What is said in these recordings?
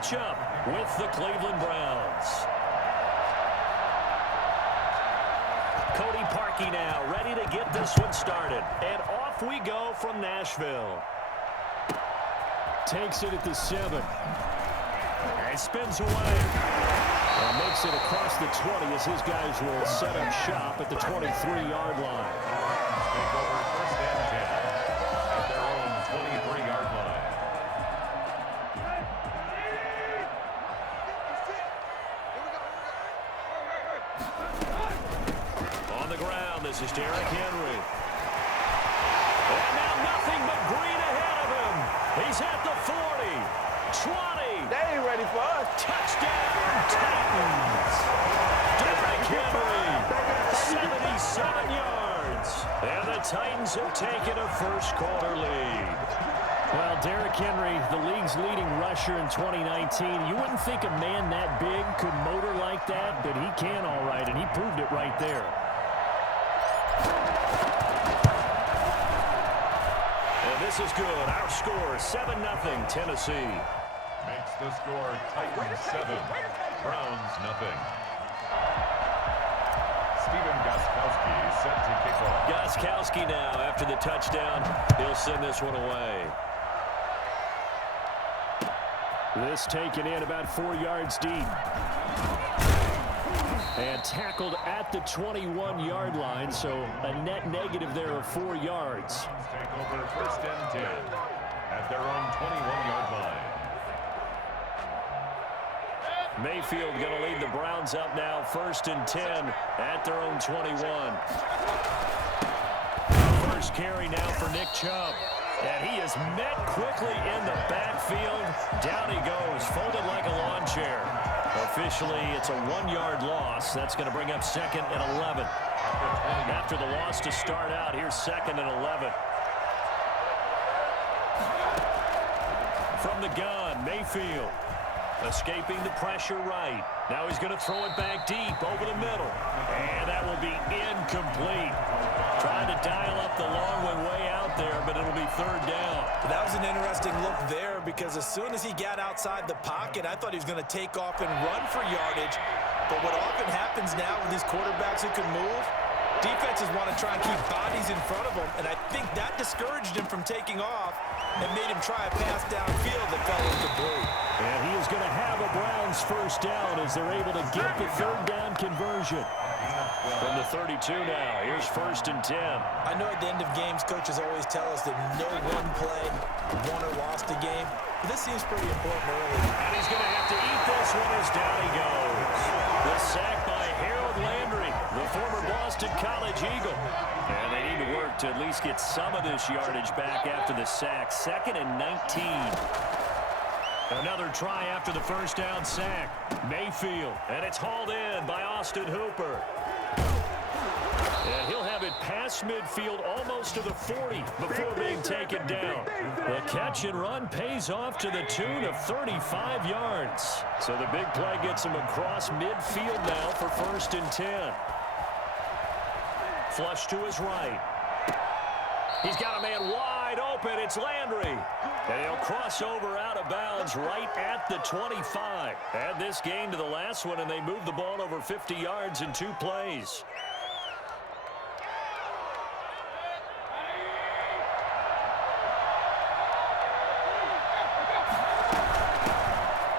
matchup with the Cleveland Browns. Cody Parkey now ready to get this one started. And off we go from Nashville. Takes it at the 7. And spins away. And makes it across the 20 as his guys will set up shop at the 23-yard line. Take over first and 10 at their own 23-yard line. On the ground, this is Derrick Henry. And now nothing but green ahead of him. He's at the 40, 20. They ain't ready for us. Touchdown, Titans. Derrick Henry, 77 yards. And the Titans have taken a first-quarter lead. Well, Derrick Henry, the league's leading rusher in 2019. You wouldn't think a man that big could motor like that, but he can all right, and he proved it right there. And this is good. Our score, 7-0 Tennessee. Makes the score Titans 7, Browns nothing. Stephen Gostkowski set to kick off. Gostkowski now after the touchdown. He'll send this one away. This taken in about 4 yards deep. And tackled at the 21-yard line, so a net negative there of 4 yards. Take over first and 10 at their own 21-yard line. Mayfield going to lead the Browns up now, 1st and 10 at their own 21. First carry now for Nick Chubb. And he is met quickly in the backfield. Down he goes, folded like a lawn chair. Officially, it's a 1-yard loss. That's going to bring up 2nd and 11. After the loss to start out, here's 2nd and 11. From the gun, Mayfield. Escaping the pressure right. Now he's going to throw it back deep over the middle. And that will be incomplete. Trying to dial up the long one way out there, but it'll be 3rd down. That was an interesting look there because as soon as he got outside the pocket, I thought he was going to take off and run for yardage. But what often happens now with these quarterbacks who can move, defenses want to try and keep bodies in front of them, and I think that discouraged him from taking off and made him try a pass downfield that fell incomplete. And he is going to have a Browns first down as they're able to get the 3rd down conversion. From the 32 now, here's 1st and 10. I know at the end of games, coaches always tell us that no one play won or lost a game. But this seems pretty important early. And he's going to have to eat this one as down he goes. The sack by Harold Landry, the former Boston College Eagle. And they need to work to at least get some of this yardage back after the sack. 2nd and 19. Another try after the first down sack. Mayfield, and it's hauled in by Austin Hooper. And he'll have it past midfield almost to the 40 before being taken down. The catch and run pays off to the tune of 35 yards. So the big play gets him across midfield now for 1st and 10. Flush to his right. He's got a man wide open. It's Landry. And he'll cross over out of bounds right at the 25. Add this gain to the last one, and they move the ball over 50 yards in 2 plays.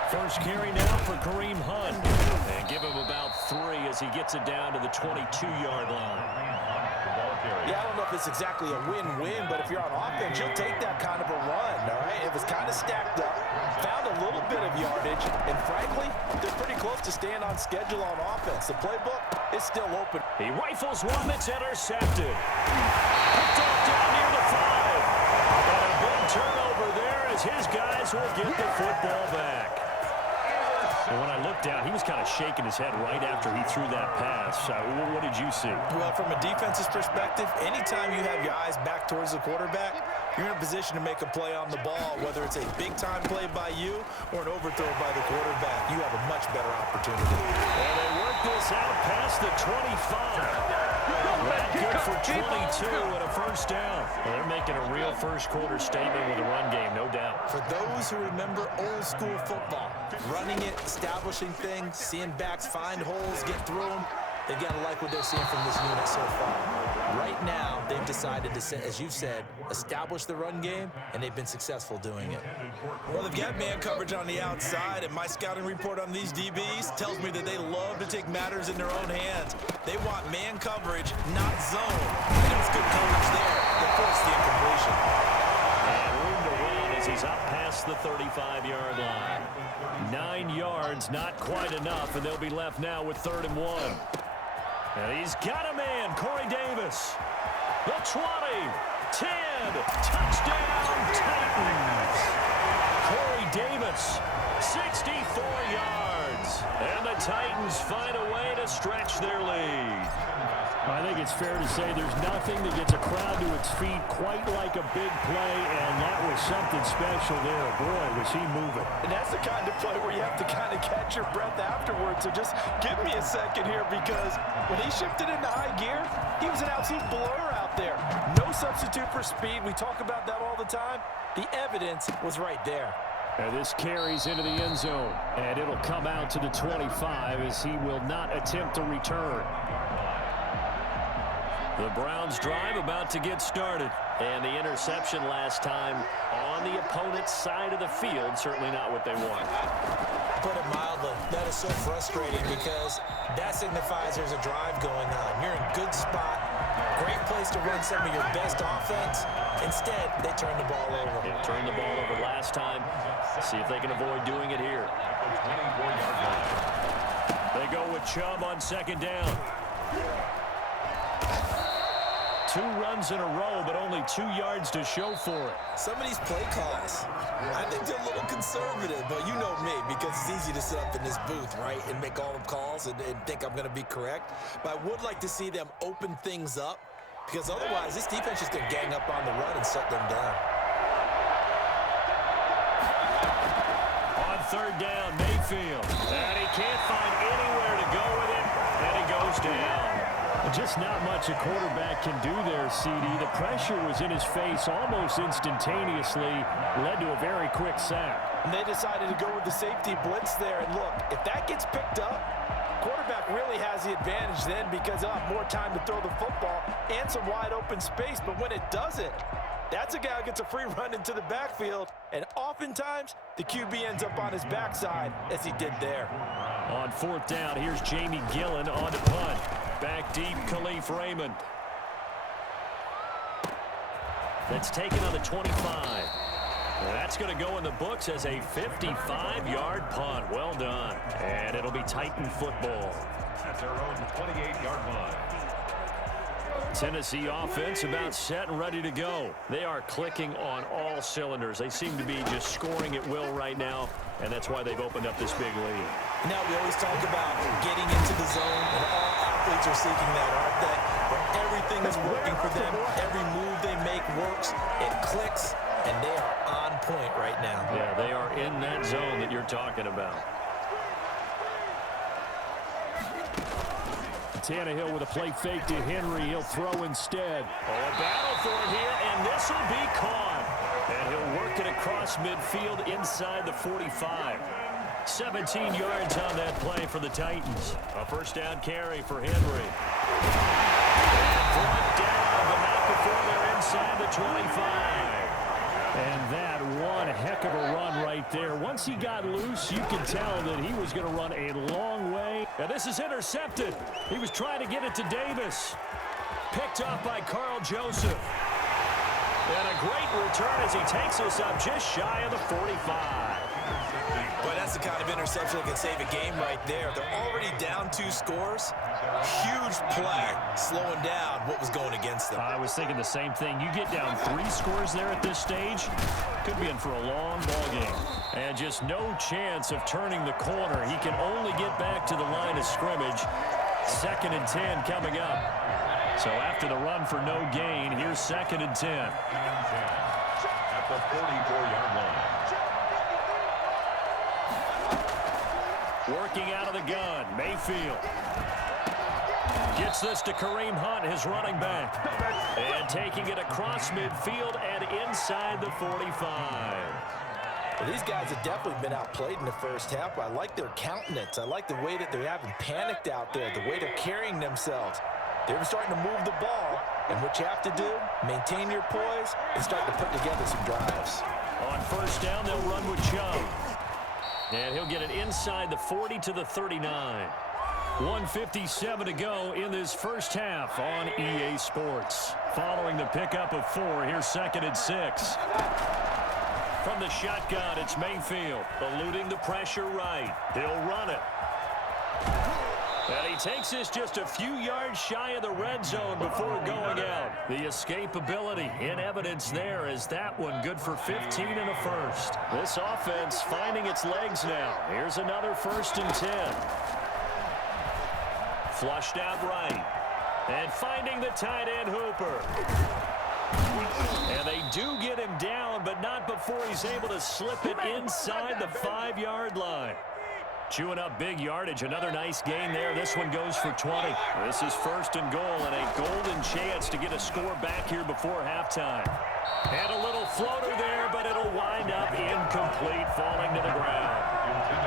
First carry now for Kareem Hunt. And give him about 3 as he gets it down to the 22-yard line. Yeah, I don't know if it's exactly a win-win, but if you're on offense, you'll take that kind of a run, all right? It was kind of stacked up, found a little bit of yardage, and frankly, they're pretty close to staying on schedule on offense. The playbook is still open. He rifles one that's intercepted. Picked off down near the 5. And a big turnover there as his guys will get the football back. And when I looked down, he was kind of shaking his head right after he threw that pass. What did you see? Well, from a defense's perspective, anytime you have your eyes back towards the quarterback, you're in a position to make a play on the ball, whether it's a big-time play by you or an overthrow by the quarterback. You have a much better opportunity. And they work this out past the 25. That good for 22 and a first down. Well, they're making a real first-quarter statement with a run game, no doubt. For those who remember old-school football, running it, establishing things, seeing backs find holes, get through them. They've got to like what they're seeing from this unit so far. Right now, they've decided to, as you said, establish the run game, and they've been successful doing it. Well, they've got man coverage on the outside, and my scouting report on these DBs tells me that they love to take matters in their own hands. They want man coverage, not zone. And it was good coverage there that forced the incompletion. And room to run as he's up past the 35-yard line. 9 yards, not quite enough, and they'll be left now with 3rd and 1. And he's got a man, Corey Davis. The 20, 10, touchdown Titans. Corey Davis, 64 yards. And the Titans find a way to stretch their lead. I think it's fair to say there's nothing that gets a crowd to its feet quite like a big play, and that was something special there. Boy, was he moving. And that's the kind of play where you have to kind of catch your breath afterwards. So just give me a second here, because when he shifted into high gear, he was an absolute blur out there. No substitute for speed. We talk about that all the time. The evidence was right there. And this carries into the end zone, and it'll come out to the 25 as he will not attempt to return. The Browns drive about to get started. And the interception last time on the opponent's side of the field, certainly not what they want. Put it mildly, that is so frustrating because that signifies there's a drive going on. You're in a good spot, great place to run some of your best offense. Instead, they turn the ball over. Yeah, turned the ball over last time. See if they can avoid doing it here. They go with Chubb on 2nd down. 2 runs in a row, but only 2 yards to show for it. Some of these play calls, I think they're a little conservative, but you know me, because it's easy to sit up in this booth, right, and make all the calls and think I'm going to be correct. But I would like to see them open things up, because otherwise this defense is going to gang up on the run and shut them down. On 3rd down, Mayfield. And he can't find anywhere to go with it, and he goes down. Just not much a quarterback can do there, CD. The pressure was in his face almost instantaneously, led to a very quick sack. And they decided to go with the safety blitz there. And look, if that gets picked up, quarterback really has the advantage then, because he'll have more time to throw the football and some wide open space. But when it doesn't, that's a guy who gets a free run into the backfield. And oftentimes, the QB ends up on his backside, as he did there. On 4th down, here's Jamie Gillen on the punt. Back deep, Khalif Raymond. That's taken on the 25. That's going to go in the books as a 55-yard punt. Well done. And it'll be Titan football. That's our own 28-yard line. Tennessee offense about set and ready to go. They are clicking on all cylinders. They seem to be just scoring at will right now, and that's why they've opened up this big lead. Now, we always talk about getting into the zone, and all athletes are seeking that, aren't they? Where everything is working for them. Every move they make works. It clicks, and they are on point right now. Yeah, they are in that zone that you're talking about. Tannehill with a play fake to Henry. He'll throw instead. Oh, a battle for it here, and this will be caught. And he'll work it across midfield inside the 45. 17 yards on that play for the Titans. A 1st down carry for Henry. Brought down, but not before they're inside the 25. And that one heck of a run right there. Once he got loose, you could tell that he was going to run a long way. And this is intercepted. He was trying to get it to Davis. Picked up by Carl Joseph. And a great return as he takes us up just shy of the 45. Boy, that's the kind of interception that can save a game right there. They're already down 2 scores. Huge play, slowing down what was going against them. I was thinking the same thing. You get down 3 scores there at this stage, could be in for a long ball game. And just no chance of turning the corner. He can only get back to the line of scrimmage. 2nd and 10 coming up. So after the run for no gain, here's 2nd and 10. At the 44-yard line. Working out of the gun, Mayfield. Gets this to Kareem Hunt, his running back. And taking it across midfield and inside the 45. Well, these guys have definitely been outplayed in the first half, but I like their countenance. I like the way that they haven't panicked out there, the way they're carrying themselves. They're starting to move the ball, and what you have to do, maintain your poise and start to put together some drives. On first down, they'll run with Chubb. And he'll get it inside the 40 to the 39. 1:57 to go in this first half on EA Sports. Following the pickup of 4, here's 2nd and 6. From the shotgun, it's Mayfield, eluding the pressure right. He'll run it. And he takes this just a few yards shy of the red zone before going out. The escapability in evidence there as that one good for 15 and a first. This offense finding its legs now. Here's another 1st and 10. Flushed out right. And finding the tight end Hooper. And they do get him down, but not before he's able to slip it inside the 5-yard line. Chewing up big yardage. Another nice gain there. This one goes for 20. This is 1st and goal and a golden chance to get a score back here before halftime. And a little floater there, but it'll wind up incomplete, falling to the ground.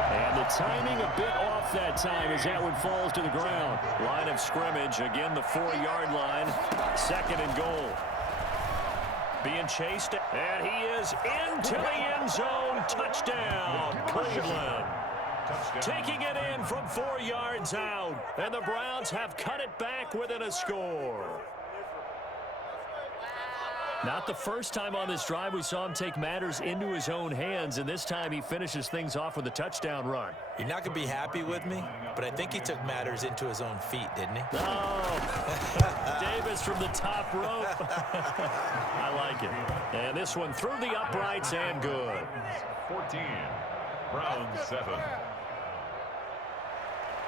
And the timing a bit off that time as that one falls to the ground. Line of scrimmage, again the 4-yard line. 2nd and goal. Being chased, and he is into the end zone. Touchdown, Cleveland. Taking it in from 4 yards out. And the Browns have cut it back within a score. Not the first time on this drive we saw him take matters into his own hands, and this time he finishes things off with a touchdown run. You're not going to be happy with me, but I think he took matters into his own feet, didn't he? Oh, Davis from the top rope. I like it. And this one through the uprights and good. 14, Browns 7.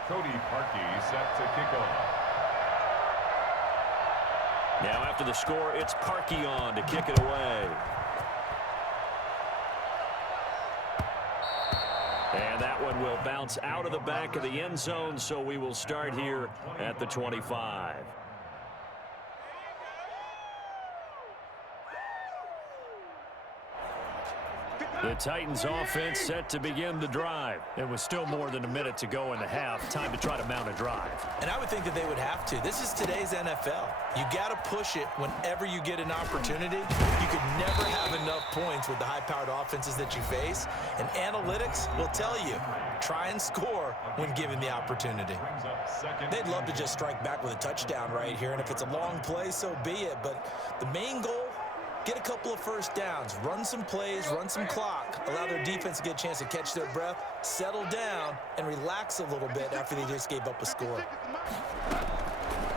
Cody Parkey set to kick off. Now after the score, it's Parkey on to kick it away. And that one will bounce out of the back of the end zone, so we will start here at the 25. The Titans offense set to begin the drive. It was still more than a minute to go in the half. Time to try to mount a drive. And I would think that they would have to. This is today's NFL. You got to push it whenever you get an opportunity. You could never have enough points with the high-powered offenses that you face. And analytics will tell you, try and score when given the opportunity. They'd love to just strike back with a touchdown right here. And if it's a long play, so be it. But the main goal, get a couple of first downs, run some plays, run some clock, allow their defense to get a chance to catch their breath, settle down, and relax a little bit after they just gave up a score.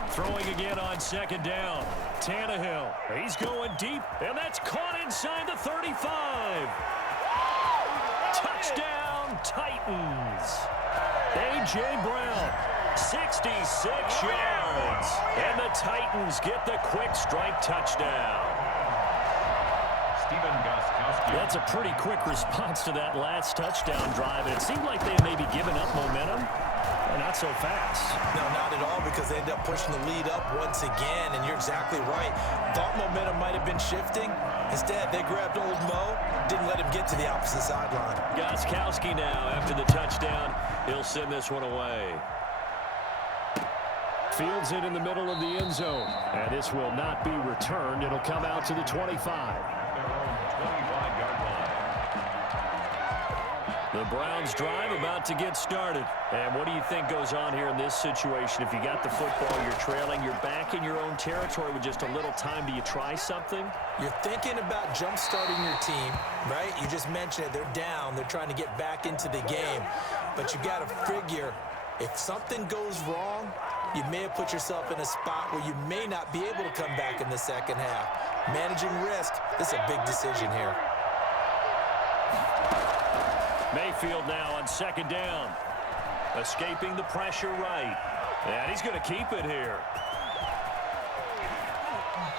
Throwing again on 2nd down. Tannehill, he's going deep, and that's caught inside the 35. Touchdown, Titans. A.J. Brown, 66 yards. And the Titans get the quick strike touchdown. That's a pretty quick response to that last touchdown drive. And it seemed like they maybe given up momentum. Not so fast. No, not at all, because they ended up pushing the lead up once again. And you're exactly right. Thought momentum might have been shifting. Instead, they grabbed old Mo, didn't let him get to the opposite sideline. Gostkowski now after the touchdown. He'll send this one away. Fields it in the middle of the end zone. And this will not be returned. It'll come out to the 25. The Browns drive about to get started. And what do you think goes on here in this situation? If you got the football, you're trailing, you're back in your own territory with just a little time. Do you try something? You're thinking about jump-starting your team, right? You just mentioned it. They're down. They're trying to get back into the game. But you got to figure, if something goes wrong, you may have put yourself in a spot where you may not be able to come back in the second half. Managing risk, this is a big decision here. Mayfield now on 2nd down. Escaping the pressure right. And he's going to keep it here.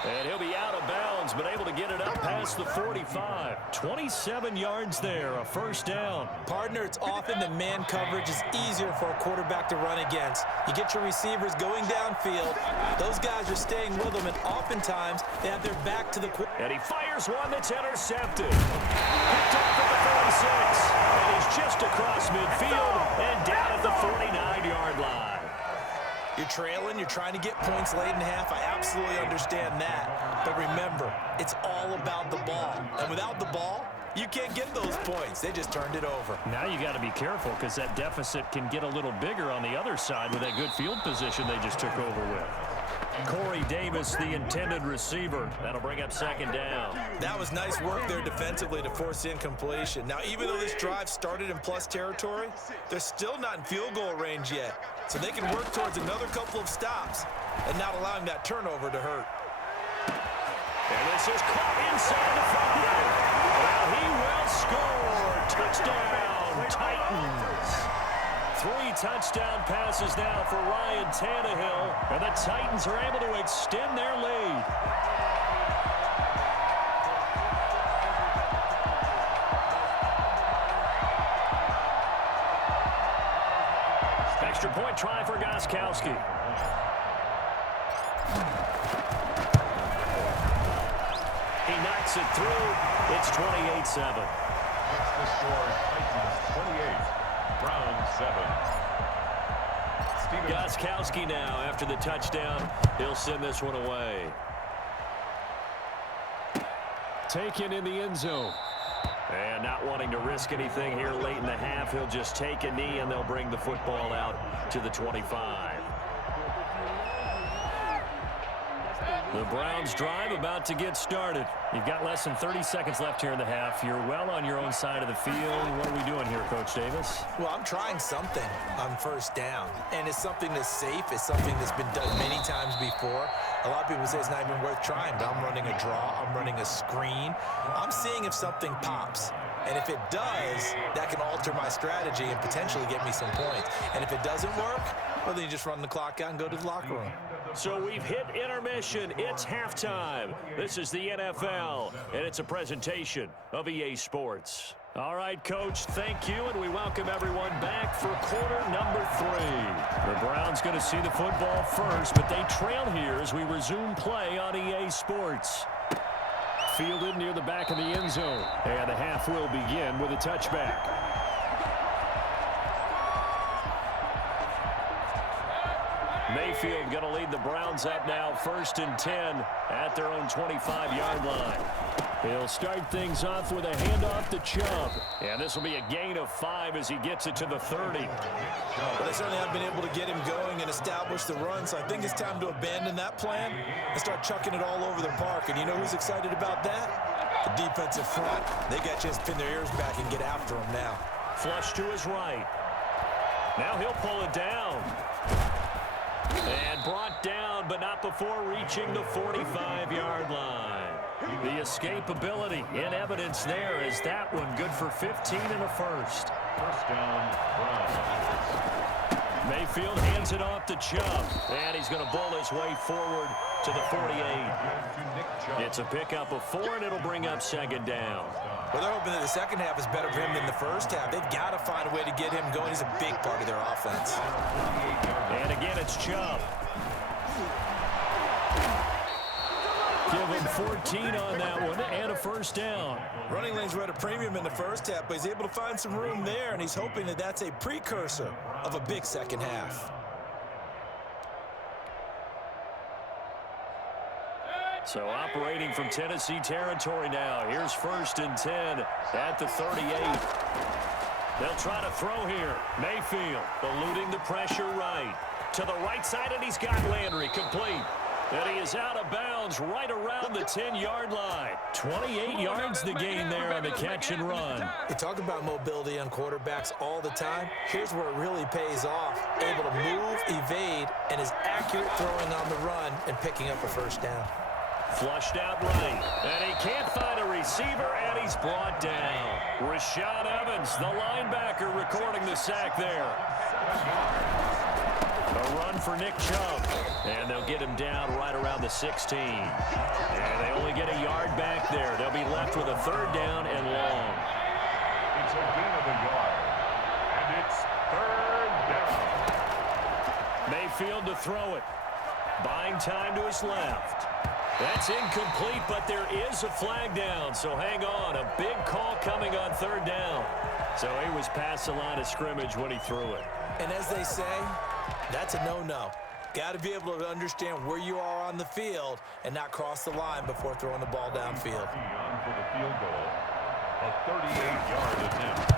And he'll be out of bounds, but able to get it up past the 45. 27 yards there, a first down. Partner, it's often that man coverage is easier for a quarterback to run against. You get your receivers going downfield. Those guys are staying with them, and oftentimes they have their back to the quarterback. And he fires one that's intercepted. Picked off at the 6. And he's just across midfield and down at the 49-yard line. You're trailing, you're trying to get points late in half. I absolutely understand that. But remember, it's all about the ball. And without the ball, you can't get those points. They just turned it over. Now you got to be careful because that deficit can get a little bigger on the other side with that good field position they just took over with. Corey Davis, the intended receiver. That'll bring up second down. That was nice work there defensively to force the incompletion. Now, even though this drive started in plus territory, they're still not in field goal range yet. So they can work towards another couple of stops and not allowing that turnover to hurt. And this is caught inside the 5. Well, he will score. Touchdown, Titans. 3 touchdown passes now for Ryan Tannehill, and the Titans are able to extend their lead. Extra point try for Gostkowski. He knocks it through. It's 28-7. What's the score? Titans 28, Browns 7. Gostkowski now after the touchdown. He'll send this one away. Taken in the end zone. And not wanting to risk anything here late in the half, he'll just take a knee and they'll bring the football out to the 25. The Browns drive about to get started. You've got less than 30 seconds left here in the half. You're well on your own side of the field. What are we doing here, Coach Davis? Well, I'm trying something on first down, and it's something that's safe. It's something that's been done many times before. A lot of people say it's not even worth trying, but I'm running a draw. I'm running a screen. I'm seeing if something pops. And if it does, that can alter my strategy and potentially get me some points. And if it doesn't work, well, then you just run the clock out and go to the locker room. So we've hit intermission. It's halftime. This is the NFL, and it's a presentation of EA Sports. All right, Coach, thank you, and we welcome everyone back for quarter number 3. The Browns going to see the football first, but they trail here as we resume play on EA Sports. Fielded near the back of the end zone, and the half will begin with a touchback. Mayfield going to lead the Browns up now, 1st and 10 at their own 25-yard line. He'll start things off with a handoff to Chubb. And this will be a gain of 5 as he gets it to the 30. Well, they certainly have been able to get him going and establish the run, so I think it's time to abandon that plan and start chucking it all over the park. And you know who's excited about that? The defensive front. They got a chance to pin their ears back and get after him now. Flush to his right. Now he'll pull it down. And brought down, but not before reaching the 45-yard line. The escapability in evidence there as that one good for 15 and a first. First down, Browns. Mayfield hands it off to Chubb, and he's going to bull his way forward to the 48. It's a pickup of 4, and it'll bring up second down. Well, they're hoping that the second half is better for him than the first half. They've got to find a way to get him going. He's a big part of their offense. And again, it's Chubb. Give him 14 on that one and a first down. Running lanes were at a premium in the first half, but he's able to find some room there, and he's hoping that that's a precursor of a big second half. So operating from Tennessee territory now. Here's 1st and 10 at the 38. They'll try to throw here. Mayfield eluding the pressure right. To the right side, and he's got Landry complete. And he is out of bounds right around the 10-yard line. 28 yards the gain there on the catch and run. We talk about mobility on quarterbacks all the time. Here's where it really pays off. Able to move, evade, and is accurate throwing on the run and picking up a first down. Flushed out right, and he can't find a receiver, and he's brought down. Rashad Evans, the linebacker, recording the sack there. A run for Nick Chubb, and they'll get him down right around the 16. And they only get a yard back there. They'll be left with a 3rd down and long. It's a gain of a yard, and it's 3rd down. Mayfield to throw it. Buying time to his left. That's incomplete, but there is a flag down, so hang on. A big call coming on third down. So he was past the line of scrimmage when he threw it. And as they say, that's a no-no. Got to be able to understand where you are on the field and not cross the line before throwing the ball downfield. For the field goal, a 38-yard attempt.